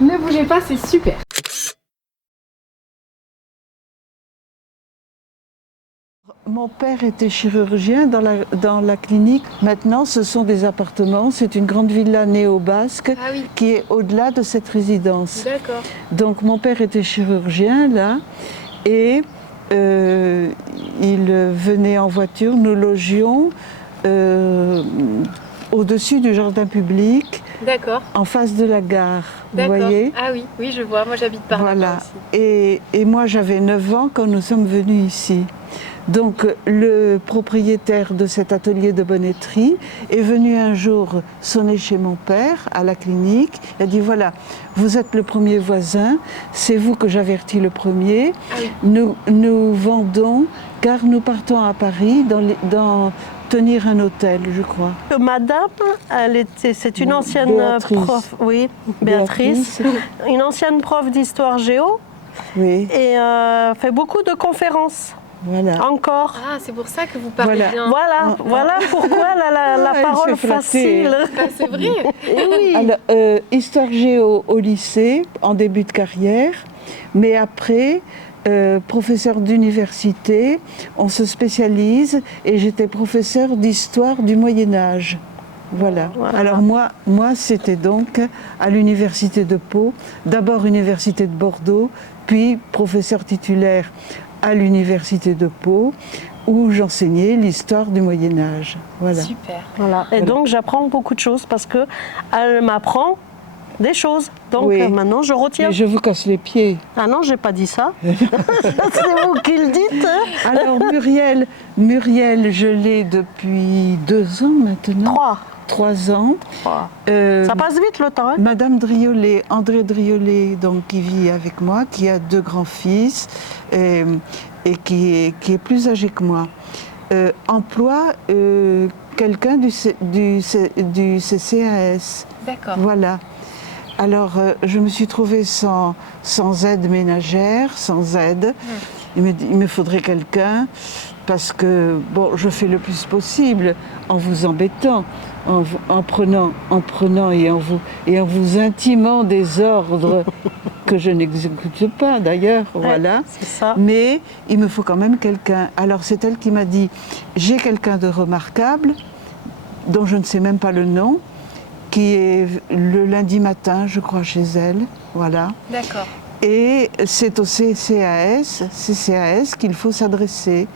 Ne bougez pas, c'est super. Mon père était chirurgien dans la clinique. Maintenant, ce sont des appartements. C'est une grande villa néo-basque qui est au-delà de cette résidence. D'accord. Donc mon père était chirurgien là et il venait en voiture. Nous logions au-dessus du jardin public. D'accord. En face de la gare, vous voyez? Ah oui, oui, je vois. Moi, j'habite par là aussi. Et moi, j'avais 9 ans quand nous sommes venus ici. Donc, le propriétaire de cet atelier de bonneterie est venu un jour sonner chez mon père, à la clinique. Il a dit, voilà, vous êtes le premier voisin, c'est vous que j'avertis le premier. Ah oui. Nous vendons, car nous partons à Paris dans tenir un hôtel, je crois. Madame, c'est une ancienne prof, oui, Béatrice, une ancienne prof d'histoire géo, oui. Et fait beaucoup de conférences. Voilà. Encore. Ah, c'est pour ça que vous parlez bien. Voilà pourquoi la parole facile. Ah, c'est vrai. Oui. Alors, histoire géo au lycée, en début de carrière, mais après, professeur d'université, on se spécialise et j'étais professeur d'histoire du Moyen-Âge. Voilà. Alors moi c'était donc à l'université de Pau, d'abord université de Bordeaux, puis professeur titulaire à l'université de Pau, où j'enseignais l'histoire du Moyen-Âge. Voilà. Super. Voilà. Et donc j'apprends beaucoup de choses parce qu'elle m'apprend des choses. Donc maintenant je retiens. Mais je vous casse les pieds. Ah non, j'ai pas dit ça. C'est vous qui le dites. Alors Muriel, je l'ai depuis 2 ans maintenant. 3 ans. Ça passe vite le temps. Hein. Madame Driolet, André Driolet, donc, qui vit avec moi, qui a 2 grands-fils et qui est plus âgé que moi, emploie quelqu'un du CCAS. D'accord. Voilà. Alors, je me suis trouvée sans aide ménagère, sans aide. Il me faudrait quelqu'un parce que, bon, je fais le plus possible en vous embêtant, en prenant et en vous intimant des ordres que je n'exécute pas d'ailleurs, voilà. C'est ça. Mais il me faut quand même quelqu'un. Alors c'est elle qui m'a dit, j'ai quelqu'un de remarquable, dont je ne sais même pas le nom, qui est le lundi matin, je crois, chez elle, voilà. D'accord. Et c'est au CCAS qu'il faut s'adresser.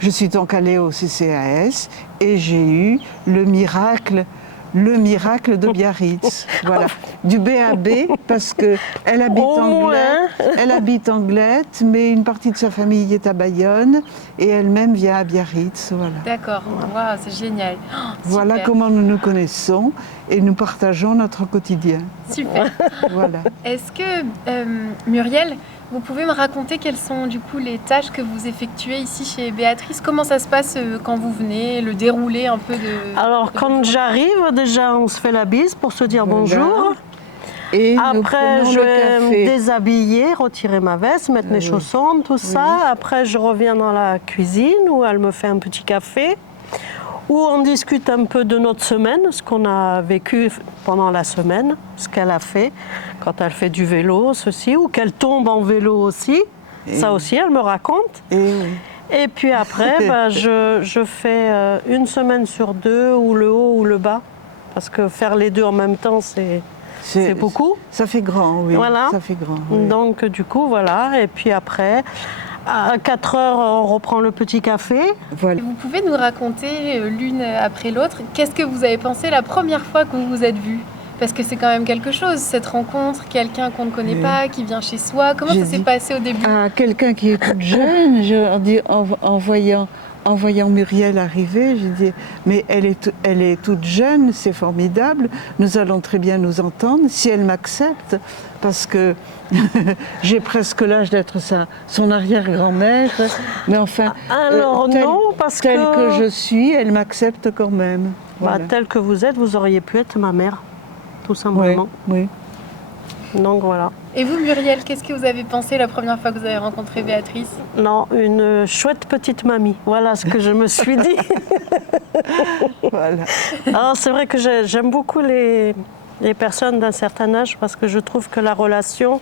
Je suis donc allée au CCAS et j'ai eu le miracle de Biarritz, voilà, du BAB, parce que elle habite Anglette, mais une partie de sa famille est à Bayonne et elle-même vient à Biarritz, voilà. D'accord, wow, c'est génial. Oh, voilà comment nous nous connaissons et nous partageons notre quotidien. Super. Voilà. Est-ce que Muriel, vous pouvez me raconter quelles sont du coup les tâches que vous effectuez ici chez Béatrice? Comment ça se passe quand vous venez, le déroulé un peu de... Alors quand j'arrive, déjà on se fait la bise pour se dire bonjour. Et après je vais me déshabiller, retirer ma veste, mettre mes chaussons, tout ça. Après je reviens dans la cuisine où elle me fait un petit café. Où on discute un peu de notre semaine, ce qu'on a vécu pendant la semaine, ce qu'elle a fait, quand elle fait du vélo, ceci, ou qu'elle tombe en vélo aussi. Ça aussi, elle me raconte. Et puis après, je fais 1 semaine sur 2, ou le haut ou le bas, parce que faire les 2 en même temps, c'est beaucoup. Ça fait grand, oui. Voilà. Ça fait grand, oui. Donc du coup, voilà. Et puis après... À 4 heures, on reprend le petit café. Voilà. Vous pouvez nous raconter l'une après l'autre, qu'est-ce que vous avez pensé la première fois que vous vous êtes vus? Parce que c'est quand même quelque chose, cette rencontre, quelqu'un qu'on ne connaît pas, qui vient chez soi. Comment ça s'est passé au début? Quelqu'un qui est toute jeune, en voyant Muriel arriver, j'ai dit, mais elle est toute jeune, c'est formidable, nous allons très bien nous entendre, si elle m'accepte, parce que j'ai presque l'âge d'être son arrière-grand-mère, mais enfin, alors non, parce telle que je suis, elle m'accepte quand même. Voilà. Telle que vous êtes, vous auriez pu être ma mère, tout simplement. Oui. Donc voilà. Et vous, Muriel, qu'est-ce que vous avez pensé la première fois que vous avez rencontré Béatrice? Non, une chouette petite mamie. Voilà ce que je me suis dit. Voilà. Alors c'est vrai que j'aime beaucoup les les personnes d'un certain âge, parce que je trouve que la relation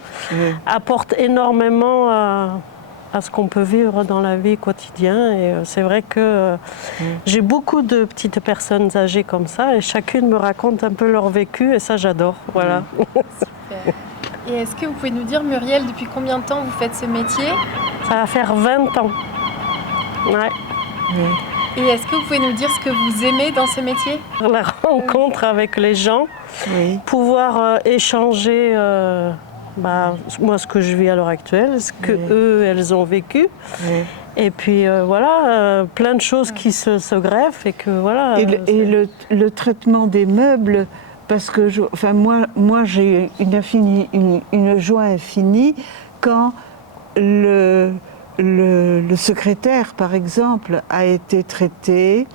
apporte énormément à ce qu'on peut vivre dans la vie quotidienne. Et c'est vrai que j'ai beaucoup de petites personnes âgées comme ça, et chacune me raconte un peu leur vécu, et ça j'adore. Voilà. Super. Et est-ce que vous pouvez nous dire, Muriel, depuis combien de temps vous faites ce métier? Ça va faire 20 ans. Ouais. Et est-ce que vous pouvez nous dire ce que vous aimez dans ce métier? La rencontre avec les gens, pouvoir échanger moi ce que je vis à l'heure actuelle, ce que eux, elles ont vécu. Et puis voilà, plein de choses qui se greffent et que voilà. Et le traitement des meubles, parce que moi j'ai une joie infinie quand le secrétaire, par exemple, a été traité,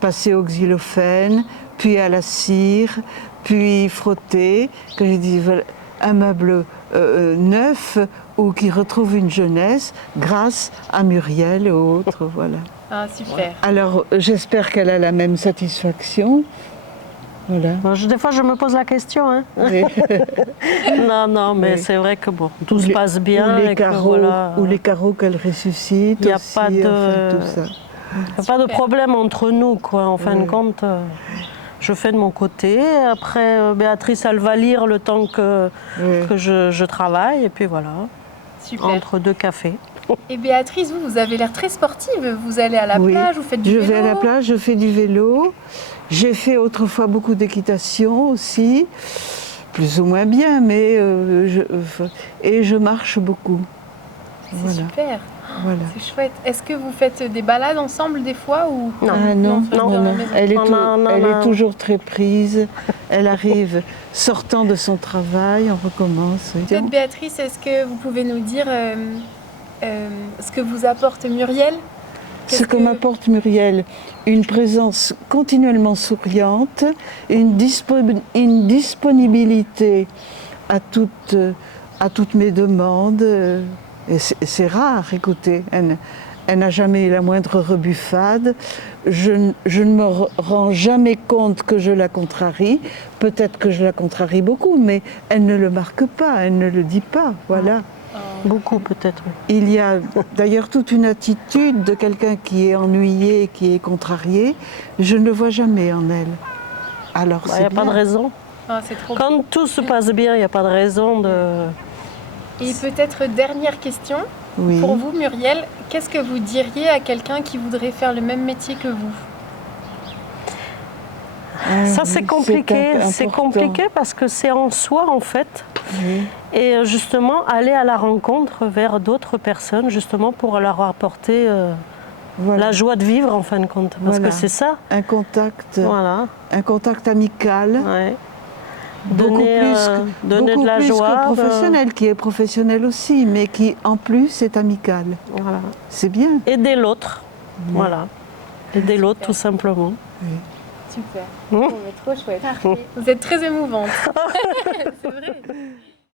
passé au xylophène, puis à la cire, puis frotté, que j'ai dit voilà, un meuble neuf ou qui retrouve une jeunesse grâce à Muriel et autres, voilà. Ah, super. Alors j'espère qu'elle a la même satisfaction. Voilà. Des fois, je me pose la question. Hein. Oui. non, mais c'est vrai que bon, tout se passe bien. Ou les carreaux qu'elle ressuscite. Il n'y a pas de problème entre nous, quoi. En fin de compte, je fais de mon côté. Après, Béatrice, elle va lire le temps que je travaille. Et puis voilà, super. Entre deux cafés. Et Béatrice, vous avez l'air très sportive. Vous allez à la plage, vous faites du vélo? Je vais à la plage, je fais du vélo. J'ai fait autrefois beaucoup d'équitation aussi, plus ou moins bien, mais je marche beaucoup. C'est super, voilà. C'est chouette. Est-ce que vous faites des balades ensemble des fois ou... Non. Elle est toujours très prise. Elle arrive sortant de son travail, on recommence. Peut-être Béatrice, est-ce que vous pouvez nous dire ce que vous apporte Muriel? Ce que m'apporte Muriel, une présence continuellement souriante, une disponibilité à toutes mes demandes. Et c'est rare, écoutez, elle n'a jamais la moindre rebuffade. Je ne me rends jamais compte que je la contrarie. Peut-être que je la contrarie beaucoup, mais elle ne le marque pas, elle ne le dit pas, voilà. Beaucoup peut-être. Il y a d'ailleurs toute une attitude de quelqu'un qui est ennuyé, qui est contrarié. Je ne le vois jamais en elle. Alors il n'y a pas de raison. Quand tout se passe bien, il n'y a pas de raison de... Et peut-être dernière question. Pour vous, Muriel, qu'est-ce que vous diriez à quelqu'un qui voudrait faire le même métier que vous? Ça, c'est compliqué. C'est compliqué parce que c'est en soi, en fait. Et justement, aller à la rencontre vers d'autres personnes, justement, pour leur apporter la joie de vivre, en fin de compte. Parce que c'est ça. Un contact amical. Ouais. Donner de la joie. Que professionnel, qui est professionnel aussi, mais qui, en plus, est amical. Voilà. C'est bien. Aider l'autre. Voilà. Aider l'autre, tout simplement. Super. Trop chouette. Parfait. Vous êtes très émouvante. C'est vrai.